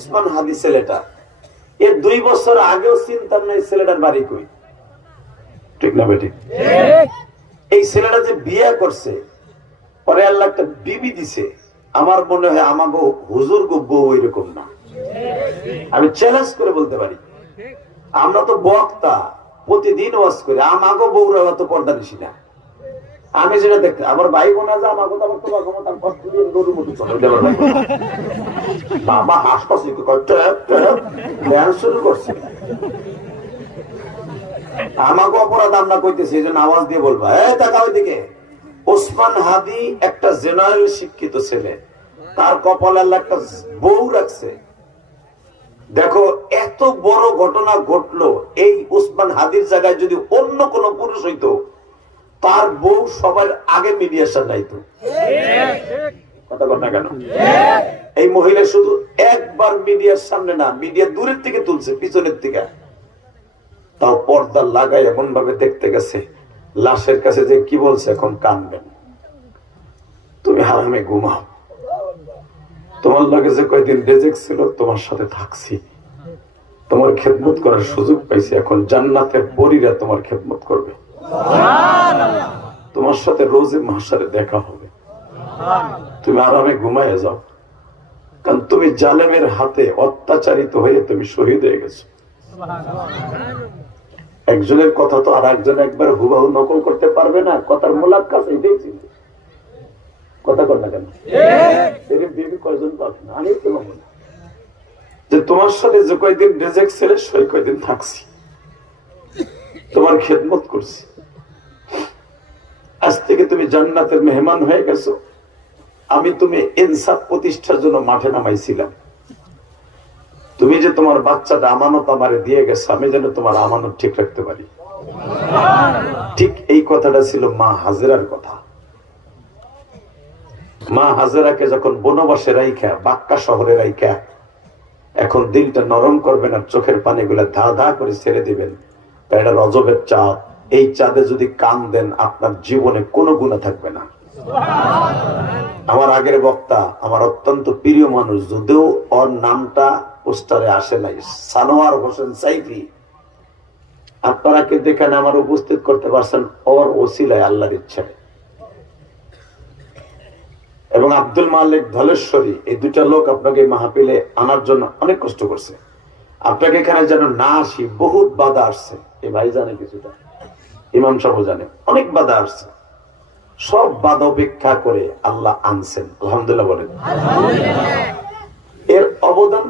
ওসমান হাদি ছেলেটা এর 2 বছর আগেও চিন্তা নাই ছেলেটার বাড়ি কই, ঠিক না বেটি? এই ছেলেটা যে বিয়ে করছে পরে আল্লাহ একটা বিবি দিছে, আমার মনে হয় আমাকে হুজুর গো বউ এরকম না। আমি চ্যালেঞ্জ করে বলতে পারি, আমরা তো বক্তা প্রতিদিন ওয়াজ করি, আমাকে বউরা অত পর্দা নিছি না। আমি যেটা দেখতে আমার ভাই বোনা যা আমাকে তো আমার তোমার ক্ষমতা কষ্ট দিয়ে গরুর মতো চলে বাবা হাসপাতাল শুরু করছে, আমাকে অপরাধ আমরা কইতেছি, এই জন্য আওয়াজ দিয়ে বলবো টাকা ওইদিকে। ওসমান হাদি একটা জেনারেল শিক্ষিত ছেলে, তার কপালে আল্লাহ একটা বউ রাখছে। দেখো এত বড় ঘটনা ঘটলো, এই ওসমান হাদির জায়গায় যদি অন্য কোন পুরুষ হইতো তার বউ সবার আগে মিডিয়ার সামনে আইতো। কথা বল না কেন? এই মহিলা শুধু একবার মিডিয়ার সামনে না, মিডিয়া দূরের থেকে তুলছে, পিছনের থেকে, তাও পর্দা লাগাই এমন ভাবে দেখতে গেছে। লাশের কাছে যে কি বলছে, এখন কানবেন, তুমি হারামে ঘুমাও, তোমার লাগে যে কয়দিন রেজেক ছিল তোমার সাথে থাকছি, তোমার খেদমত করার সুযোগ পাইছি, এখন জান্নাতের পরীরা তোমার খেদমত করবে, তোমার সাথে রোজে মাহশারে দেখা হবে, তুমি আরামে ঘুমায় যাও, কারণ তুমি জালেমের হাতে অত্যাচারিত হয়ে তুমি শহীদ হয়ে গেছো। একজনের কথা তো আর একজন একবার হুবাহু নকল করতে পারবে না, কথার মোলাক কাছে দেখছি কথা কর না কেন? কয়জন পাবে না, আমি তো যে তোমার সাথে যে কয়দিন রেজেক ছিল সেই কয়দিন থাকছি, তোমার খেদমত করছি, আজ থেকে তুমি জান্নাতের মেহমান হয়ে গেছো। আমি তুমি ইনসাফ প্রতিষ্ঠার জন্য মাঠে নামাইছিলাম, তুমি যে তোমার বাচ্চাটা আমানত আমারে দিয়ে গেছো, আমি যেন তোমার আমানত ঠিক রাখতে পারি। ঠিক এই কথাটা ছিল মা হাজেরার কথা। মা হাজেরাকে যখন বনবাসে রাইখা, বাক্কা শহরে রাইখা, এখন দিলটা নরম করবেন আর চোখের পানিগুলা ধা ধা করে ছেড়ে দিবেন, এটা রজবের চাঁদ। এই চাঁদে যদি কান দেন আপনার জীবনে কোনো গুনাহ থাকবে না। আমার আগের বক্তা, আমার অত্যন্ত প্রিয় মানুষ, যদিও ওর নামটা পোস্টারে আসে নাই, সানোয়ার হোসেন সাইফি, আপনারা কিন্তু এখানে আমার উপস্থিত করতে পারছেন ওর ওসিলায়, আল্লাহর ইচ্ছায়। এবং আব্দুল মালিক ধলেশ্বরী, এই দুটা লোক আপনাকে মাহফিলে আনার জন্য অনেক কষ্ট করছে। আপনাকে এখানে যেন না আসি, বহুত বাধা আসছে। এই ভাই জানে কিছুটা, ইমাম সাহেব জানে, অনেক বাধা আসছে। সব বাধা উপেক্ষা করে আল্লাহ আনছেন, আলহামদুলিল্লাহ বলেন। এর অবদান